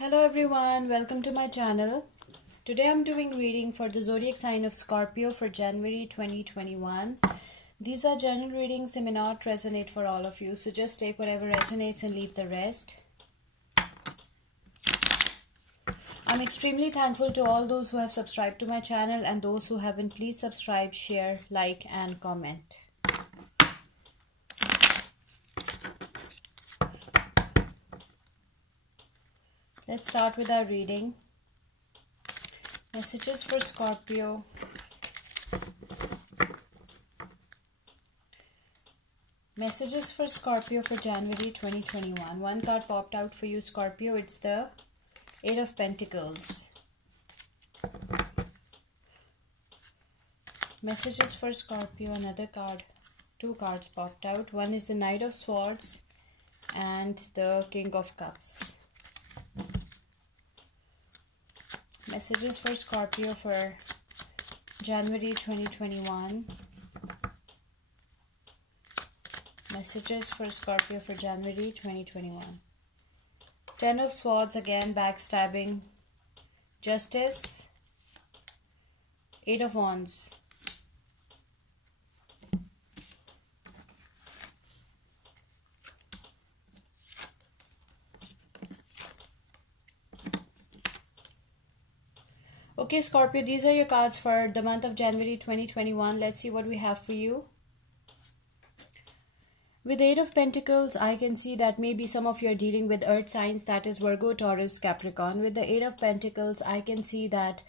Hello everyone, welcome to my channel. Today I'm doing reading for the zodiac sign of Scorpio for January 2021. These are general readings, they may not resonate for all of you, so just take whatever resonates and leave the rest. I'm extremely thankful to all those who have subscribed to my channel, and those who haven't, please subscribe, share, like and comment. Let's start with our reading. Messages for Scorpio. Messages for Scorpio for January 2021. One card popped out for you, Scorpio. It's the Eight of Pentacles. Messages for Scorpio. Another card. Two cards popped out. One is the Knight of Swords and the King of Cups. Messages for Scorpio for January 2021. Messages for Scorpio for January 2021. Ten of Swords, again backstabbing. Justice. Eight of Wands. Okay, Scorpio, these are your cards for the month of January 2021. Let's see what we have for you. With Eight of Pentacles, I can see that maybe some of you are dealing with earth signs, that is Virgo, Taurus, Capricorn. With the Eight of Pentacles, I can see that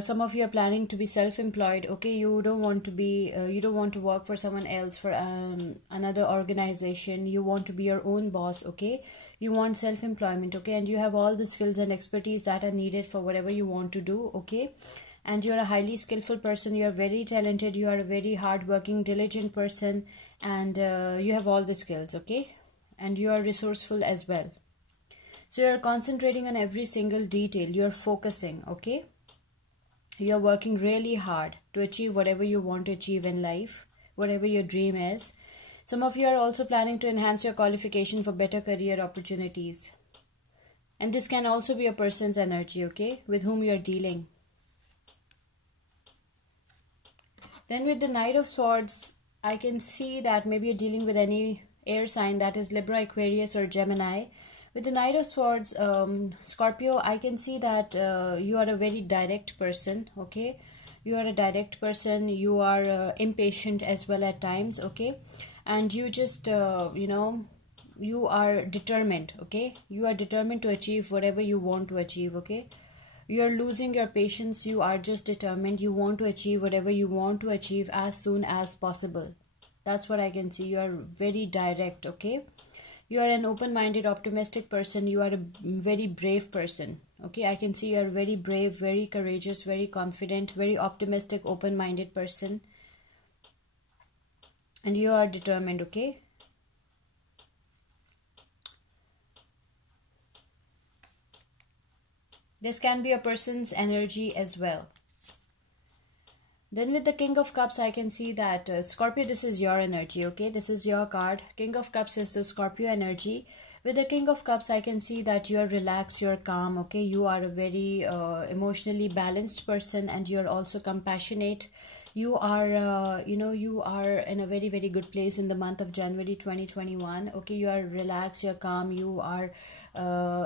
some of you are planning to be self-employed. Okay, you don't want to work for someone else, for another organization. You want to be your own boss. Okay, you want self-employment. Okay, and you have all the skills and expertise that are needed for whatever you want to do. Okay, and you're a highly skillful person, you're very talented, you are a very hardworking, diligent person, and you have all the skills. Okay, and you are resourceful as well. So you're concentrating on every single detail, you're focusing. Okay, you're working really hard to achieve whatever you want to achieve in life, whatever your dream is. Some of you are also planning to enhance your qualification for better career opportunities, and this can also be a person's energy, okay, with whom you are dealing. Then with the Knight of Swords, I can see that maybe you're dealing with any air sign, that is Libra, Aquarius or Gemini. With the Knight of Swords, Scorpio, I can see that you are a very direct person. Okay, you are a direct person, you are impatient as well at times. Okay, and you just you are determined. Okay, you are determined to achieve whatever you want to achieve. Okay, you are losing your patience, you are just determined, you want to achieve whatever you want to achieve as soon as possible. That's what I can see. You are very direct. Okay, you are an open-minded, optimistic person, you are a very brave person. Okay, I can see you are very brave, very courageous, very confident, very optimistic, open-minded person, and you are determined. Okay, this can be a person's energy as well. Then with the King of Cups, I can see that Scorpio, this is your energy. Okay, this is your card. King of Cups is the Scorpio energy. With the King of Cups, I can see that you are relaxed, you are calm. Okay, you are a very emotionally balanced person, and you are also compassionate. You are you are in a very, very good place in the month of January 2021. Okay, you are relaxed, you're calm, you are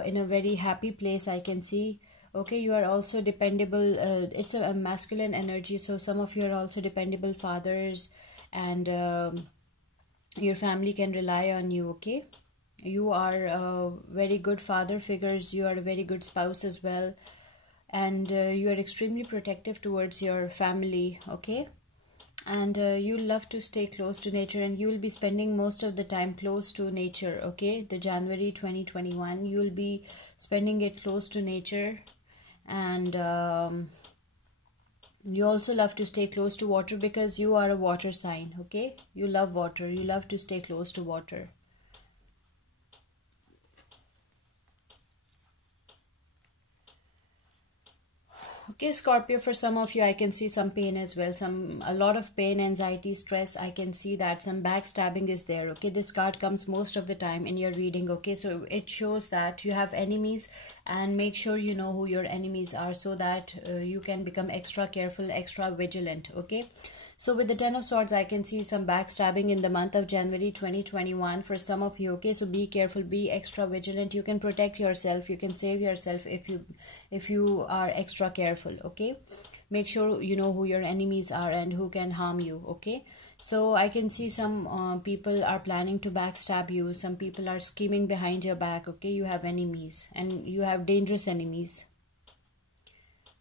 in a very happy place, I can see. Okay, you are also dependable. It's a masculine energy, so some of you are also dependable fathers, and your family can rely on you. Okay, you are very good father figures, you are a very good spouse as well, and you are extremely protective towards your family. Okay, and you love to stay close to nature, and you will be spending most of the time close to nature. Okay, the January 2021, you will be spending it close to nature, and you also love to stay close to water because you are a water sign. Okay, you love water, you love to stay close to water. Okay, Scorpio, for some of you, I can see some pain as well. A lot of pain, anxiety, stress. I can see that some backstabbing is there. Okay, this card comes most of the time in your reading. Okay, so it shows that you have enemies, and make sure you know who your enemies are so that you can become extra careful, extra vigilant. Okay. So with the Ten of Swords, I can see some backstabbing in the month of January 2021 for some of you. Okay, so be careful, be extra vigilant. You can protect yourself, you can save yourself if you are extra careful. Okay, make sure you know who your enemies are and who can harm you. Okay, so I can see some people are planning to backstab you. Some people are scheming behind your back. Okay, you have enemies and you have dangerous enemies.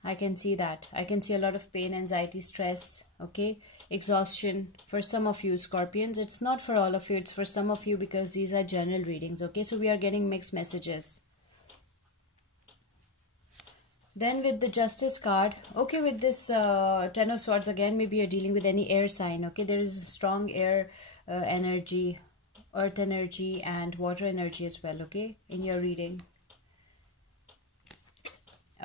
I can see that. I can see a lot of pain, anxiety, stress, okay, exhaustion for some of you Scorpions. It's not for all of you, it's for some of you because these are general readings, okay? So we are getting mixed messages. Then with the Justice card, okay, with this Ten of Swords, again, maybe you're dealing with any air sign, okay? There is strong air energy, earth energy, and water energy as well, okay, in your reading.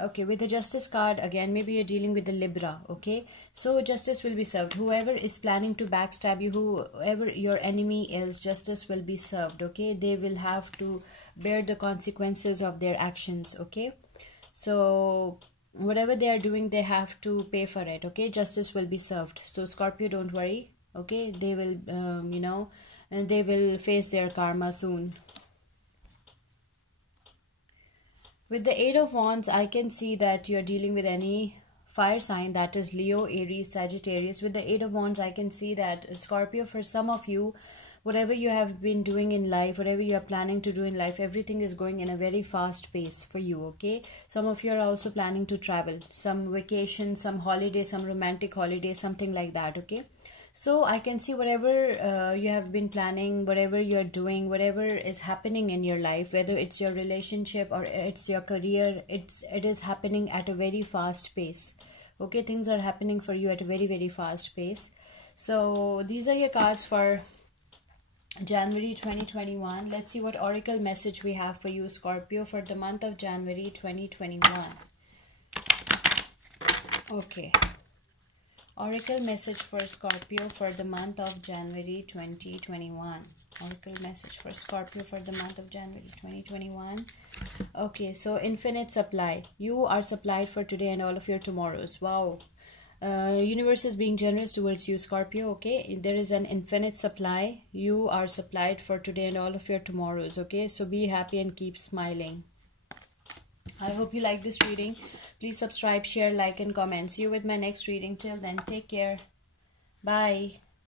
Okay, with the Justice card, again, maybe you're dealing with the Libra, okay? So justice will be served. Whoever is planning to backstab you, whoever your enemy is, justice will be served, okay? They will have to bear the consequences of their actions, okay? So whatever they are doing, they have to pay for it, okay? Justice will be served. So Scorpio, don't worry, okay? They will, and they will face their karma soon. With the Eight of Wands, I can see that you're dealing with any fire sign, that is Leo, Aries, Sagittarius. With the Eight of Wands, I can see that Scorpio, for some of you, whatever you have been doing in life, whatever you are planning to do in life, everything is going in a very fast pace for you, okay? Some of you are also planning to travel, some vacation, some holiday, some romantic holiday, something like that, okay? So I can see whatever you have been planning, whatever you're doing, whatever is happening in your life, whether it's your relationship or it's your career, it is happening at a very fast pace. Okay, things are happening for you at a very, very fast pace. So these are your cards for January 2021. Let's see what oracle message we have for you, Scorpio, for the month of January 2021. Okay. Oracle message for Scorpio for the month of January 2021. Oracle message for Scorpio for the month of January 2021. Okay, so infinite supply. You are supplied for today and all of your tomorrows. Wow. Universe is being generous towards you, Scorpio, okay? There is an infinite supply. You are supplied for today and all of your tomorrows, okay? So be happy and keep smiling. I hope you like this reading. Please subscribe, share, like, and comment. See you with my next reading. Till then, take care. Bye.